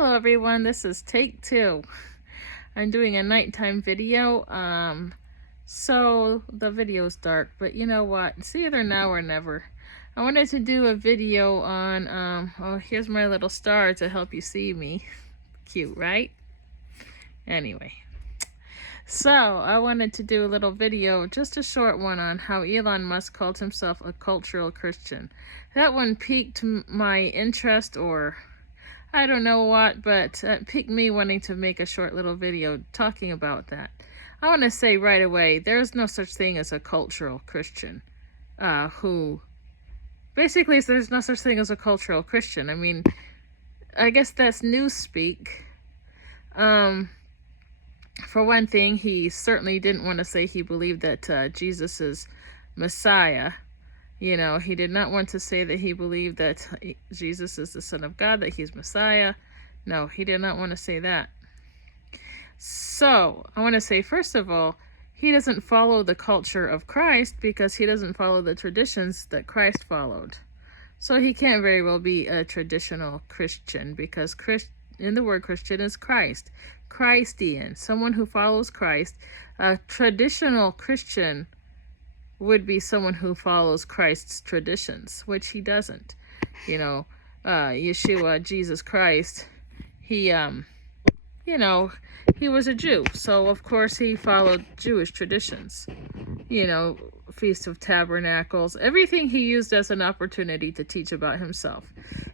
Hello everyone, this is take 2. I'm doing a nighttime video. So the video's dark, but you know what? It's either now or never. I wanted to do a video on oh, here's my little star to help you see me. Cute, right? Anyway. So I wanted to do a little video, just a short one, on how Elon Musk called himself a cultural Christian. That one piqued my interest, or I don't know what, but it piqued me wanting to make a short little video talking about that. I want to say right away, there's no such thing as a cultural Christian. Basically, there's no such thing as a cultural Christian. I mean, I guess that's newspeak. For one thing, he certainly didn't want to say he believed that Jesus is Messiah. You know, he did not want to say that he believed that Jesus is the Son of God, that he's Messiah. No, he did not want to say that. So, I want to say, first of all, he doesn't follow the culture of Christ because he doesn't follow the traditions that Christ followed. So he can't very well be a traditional Christian because in the word Christian is Christ. Christian, someone who follows Christ. A traditional Christian would be someone who follows Christ's traditions, which he doesn't. You know, Yeshua, Jesus Christ, he was a Jew, so of course he followed Jewish traditions. You know, Feast of Tabernacles, everything he used as an opportunity to teach about himself.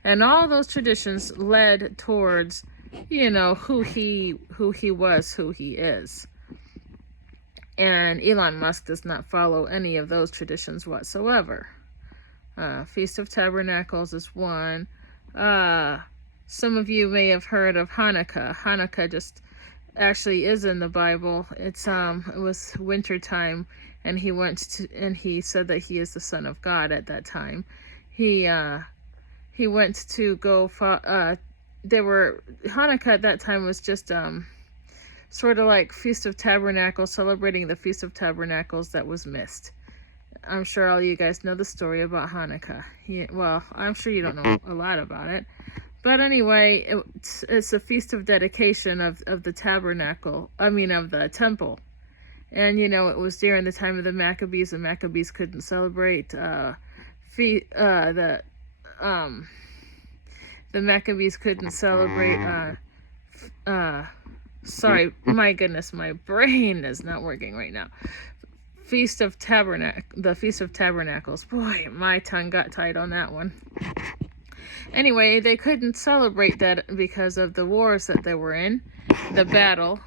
And all those traditions led towards, you know, who he was, who he is. And Elon Musk does not follow any of those traditions whatsoever. Feast of Tabernacles is one. Some of you may have heard of Hanukkah. Hanukkah just actually is in the Bible. It was winter time, and he said that he is the Son of God at that time. He went to go. Hanukkah at that time was just sort of like Feast of Tabernacles, celebrating the Feast of Tabernacles that was missed. I'm sure all you guys know the story about Hanukkah. Well, I'm sure you don't know a lot about it. But anyway, it's a feast of dedication of the tabernacle, of the temple. And, you know, it was during the time of the Maccabees. The Maccabees couldn't celebrate the Maccabees couldn't celebrate sorry, my goodness, my brain is not working right now. The Feast of Tabernacles. Boy, my tongue got tied on that one. Anyway, they couldn't celebrate that because of the wars that they were in, the battle,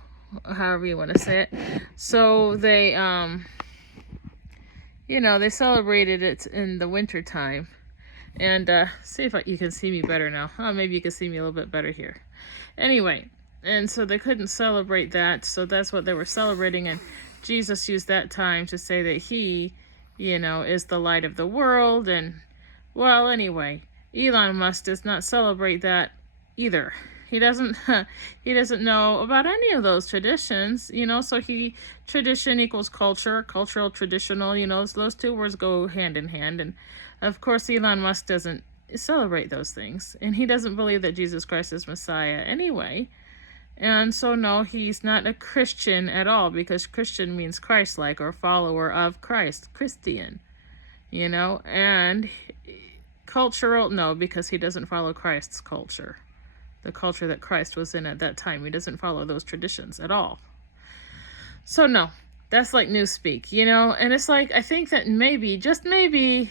however you want to say it. So they, they celebrated it in the winter time. And see if you can see me better now. Oh, maybe you can see me a little bit better here. Anyway. And so they couldn't celebrate that, so that's what they were celebrating, and Jesus used that time to say that he, is the light of the world, and, well, anyway, Elon Musk does not celebrate that either. He doesn't know about any of those traditions, so tradition equals culture, cultural, traditional, those two words go hand in hand, and of course Elon Musk doesn't celebrate those things, and he doesn't believe that Jesus Christ is Messiah anyway. And so, no, he's not a Christian at all, because Christian means Christ-like, or follower of Christ, Christian, and cultural, no, because he doesn't follow Christ's culture, the culture that Christ was in at that time. He doesn't follow those traditions at all. So, no, that's like newspeak, and it's like, I think that maybe, just maybe,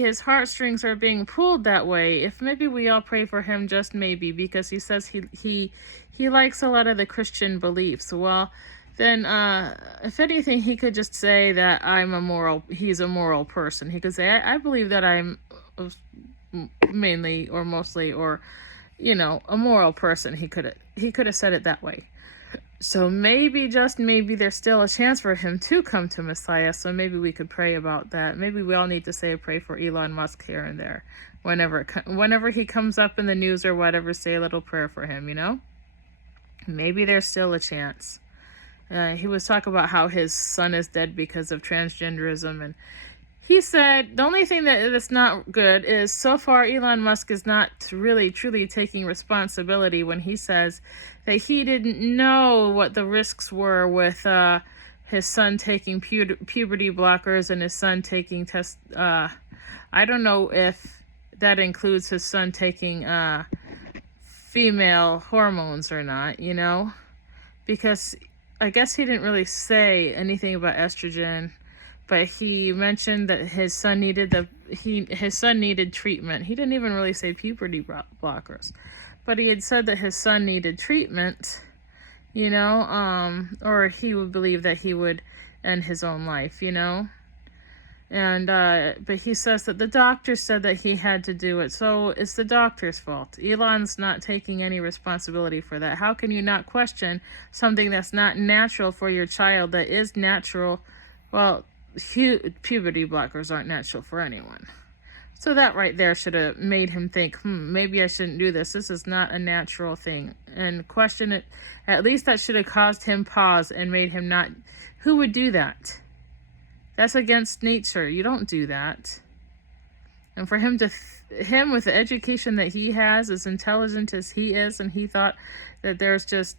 his heartstrings are being pulled that way. If maybe we all pray for him, just maybe, because he says he likes a lot of the Christian beliefs. Well, then, if anything, he could just say that he's a moral person. He could say, I believe that I'm mainly or mostly, or, a moral person. He could have said it that way. So maybe, just maybe, there's still a chance for him to come to Messiah. So maybe we could pray about that. Maybe we all need to say a prayer for Elon Musk here and there. Whenever he comes up in the news or whatever, say a little prayer for him, Maybe there's still a chance. He was talking about how his son is dead because of transgenderism, and He said the only thing that's not good is so far Elon Musk is not really truly taking responsibility when he says that he didn't know what the risks were with his son taking puberty blockers and his son taking test. I don't know if that includes his son taking female hormones or not, because I guess he didn't really say anything about estrogen, but he mentioned that his son needed treatment. He didn't even really say puberty blockers, but he had said that his son needed treatment, or he would believe that he would end his own life, And but he says that the doctor said that he had to do it, so it's the doctor's fault. Elon's not taking any responsibility for that. How can you not question something that's not natural for your child that is natural? Well, puberty blockers aren't natural for anyone. So that right there should have made him think, maybe I shouldn't do this. This is not a natural thing. And question it. At least that should have caused him pause and made him not. Who would do that? That's against nature. You don't do that. And for him him with the education that he has, as intelligent as he is, and he thought that there's just,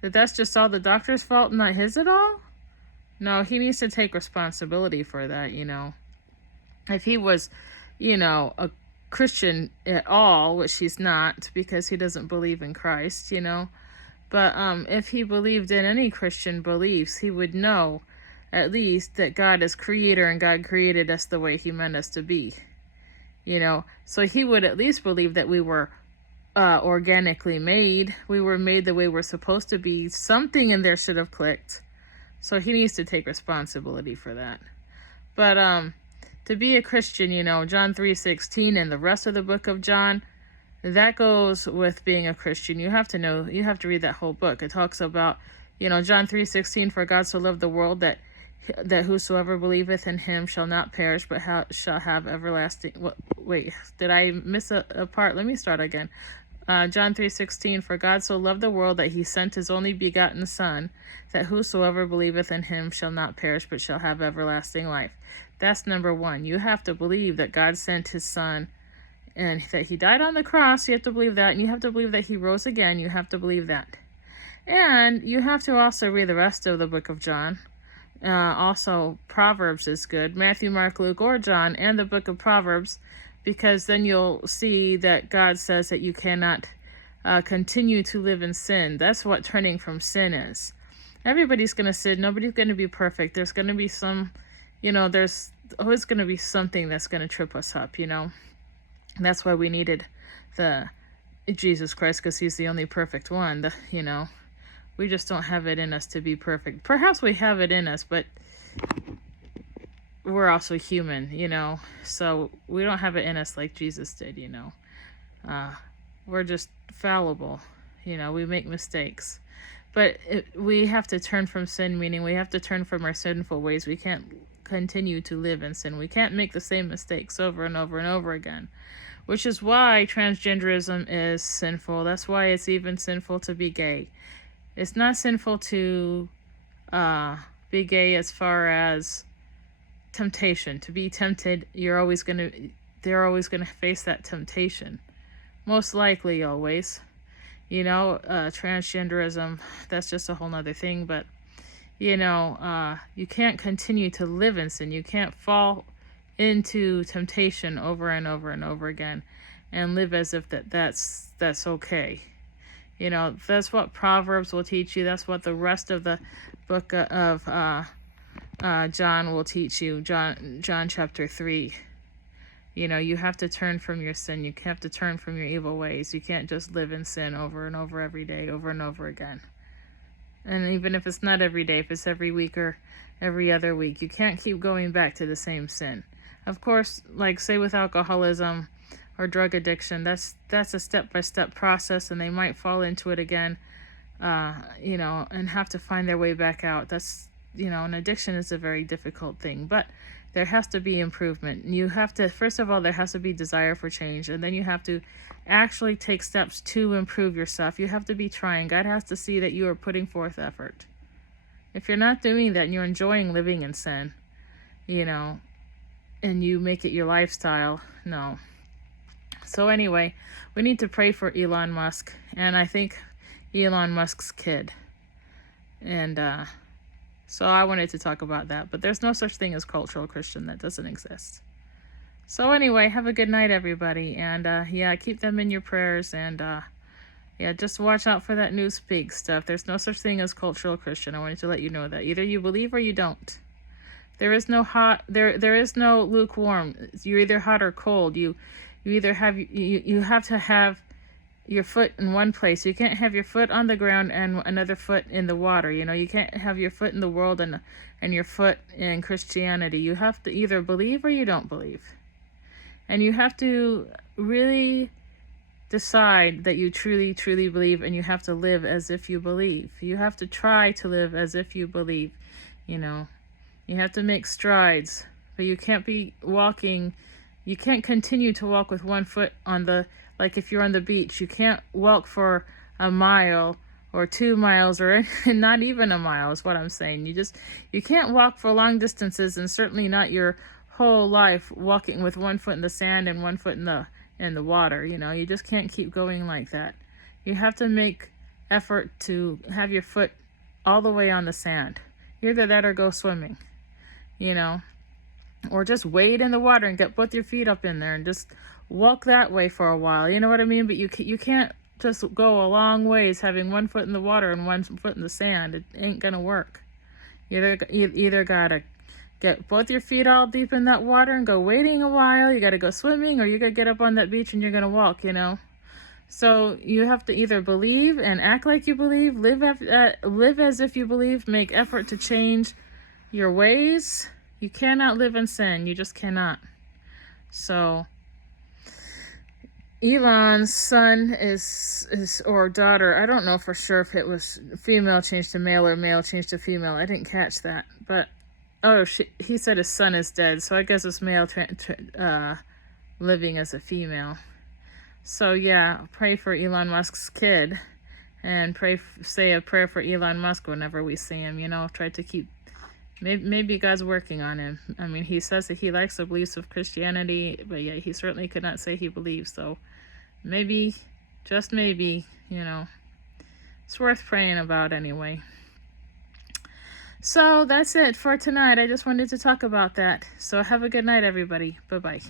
that's just all the doctor's fault, not his at all? No, he needs to take responsibility for that, If he was, a Christian at all, which he's not because he doesn't believe in Christ, But if he believed in any Christian beliefs, he would know at least that God is creator and God created us the way he meant us to be, So he would at least believe that we were organically made. We were made the way we're supposed to be. Something in there should have clicked. So he needs to take responsibility for that. But to be a Christian, John 3:16 and the rest of the book of John, that goes with being a Christian. You have to read that whole book. It talks about, John 3:16, for God so loved the world that whosoever believeth in him shall not perish, but shall have everlasting. Wait, did I miss a part? Let me start again. John 3:16, for God so loved the world that he sent his only begotten Son, that whosoever believeth in him shall not perish, but shall have everlasting life. That's number one. You have to believe that God sent his Son and that he died on the cross. You have to believe that, and you have to believe that he rose again. You have to believe that. And you have to also read the rest of the book of John. Also, Proverbs is good. Matthew, Mark, Luke, or John, and the book of Proverbs, because then you'll see that God says that you cannot continue to live in sin. That's what turning from sin is. Everybody's going to sin. Nobody's going to be perfect. There's going to be there's always going to be something that's going to trip us up, That's why we needed the Jesus Christ, because he's the only perfect one, We just don't have it in us to be perfect. Perhaps we have it in us, but we're also human, So we don't have it in us like Jesus did, We're just fallible, We make mistakes. But we have to turn from sin, meaning we have to turn from our sinful ways. We can't continue to live in sin. We can't make the same mistakes over and over and over again. Which is why transgenderism is sinful. That's why it's even sinful to be gay. It's not sinful to be gay as far as temptation. To be tempted, they're always gonna face that temptation. Most likely, always. Transgenderism, that's just a whole nother thing. But, you can't continue to live in sin. You can't fall into temptation over and over and over again and live as if that's okay. That's what Proverbs will teach you. That's what the rest of the book of John will teach you. John chapter 3. You have to turn from your sin. You have to turn from your evil ways. You can't just live in sin over and over every day, over and over again. And even if it's not every day, if it's every week or every other week, you can't keep going back to the same sin. Of course, like say with alcoholism or drug addiction, that's a step-by-step process, and they might fall into it again, and have to find their way back out. That's, an addiction is a very difficult thing, but there has to be improvement. You have to, first of all, there has to be desire for change, and then you have to actually take steps to improve yourself. You have to be trying. God has to see that you are putting forth effort. If you're not doing that and you're enjoying living in sin, you know, and you make it your lifestyle. No. So anyway, we need to pray for Elon Musk, and I think Elon Musk's kid. And so I wanted to talk about that, but there's no such thing as cultural Christian. That doesn't exist. So anyway, have a good night, everybody, and yeah, keep them in your prayers, and yeah, just watch out for that new speak stuff. There's no such thing as cultural Christian. I wanted to let you know that. Either you believe or you don't. There is no hot. There is no lukewarm. You're either hot or cold. You either have you have to have your foot in one place. You can't have your foot on the ground and another foot in the water. You know, you can't have your foot in the world and your foot in Christianity. You have to either believe or you don't believe. And you have to really decide that you truly, truly believe, and you have to live as if you believe. You have to try to live as if you believe, you know. You have to make strides, but you can't be walking, you can't continue to walk with one foot on the, like if you're on the beach, you can't walk for a mile or 2 miles or not even a mile is what I'm saying. You can't walk for long distances, and certainly not your whole life walking with one foot in the sand and one foot in the water. You know, you just can't keep going like that. You have to make effort to have your foot all the way on the sand. Either that or go swimming, you know, or just wade in the water and get both your feet up in there and just walk that way for a while. You know what I mean? But you can't just go a long ways having one foot in the water and one foot in the sand. It ain't gonna work. You either gotta get both your feet all deep in that water and go wading a while. You got to go swimming, or you got to get up on that beach and you're going to walk, you know. So you have to either believe and act like you believe, live as if you believe, make effort to change your ways. You cannot live in sin. You just cannot. So Elon's son is or daughter, I don't know for sure if it was female changed to male or male changed to female. I didn't catch that, but oh, he said his son is dead, so I guess it's male living as a female. So yeah, pray for Elon Musk's kid, and say a prayer for Elon Musk whenever we see him. You know, try to keep. Maybe God's working on him. I mean, he says that he likes the beliefs of Christianity, but yeah, he certainly could not say he believes. So maybe, just maybe, you know, it's worth praying about anyway. So that's it for tonight. I just wanted to talk about that. So have a good night, everybody. Bye-bye.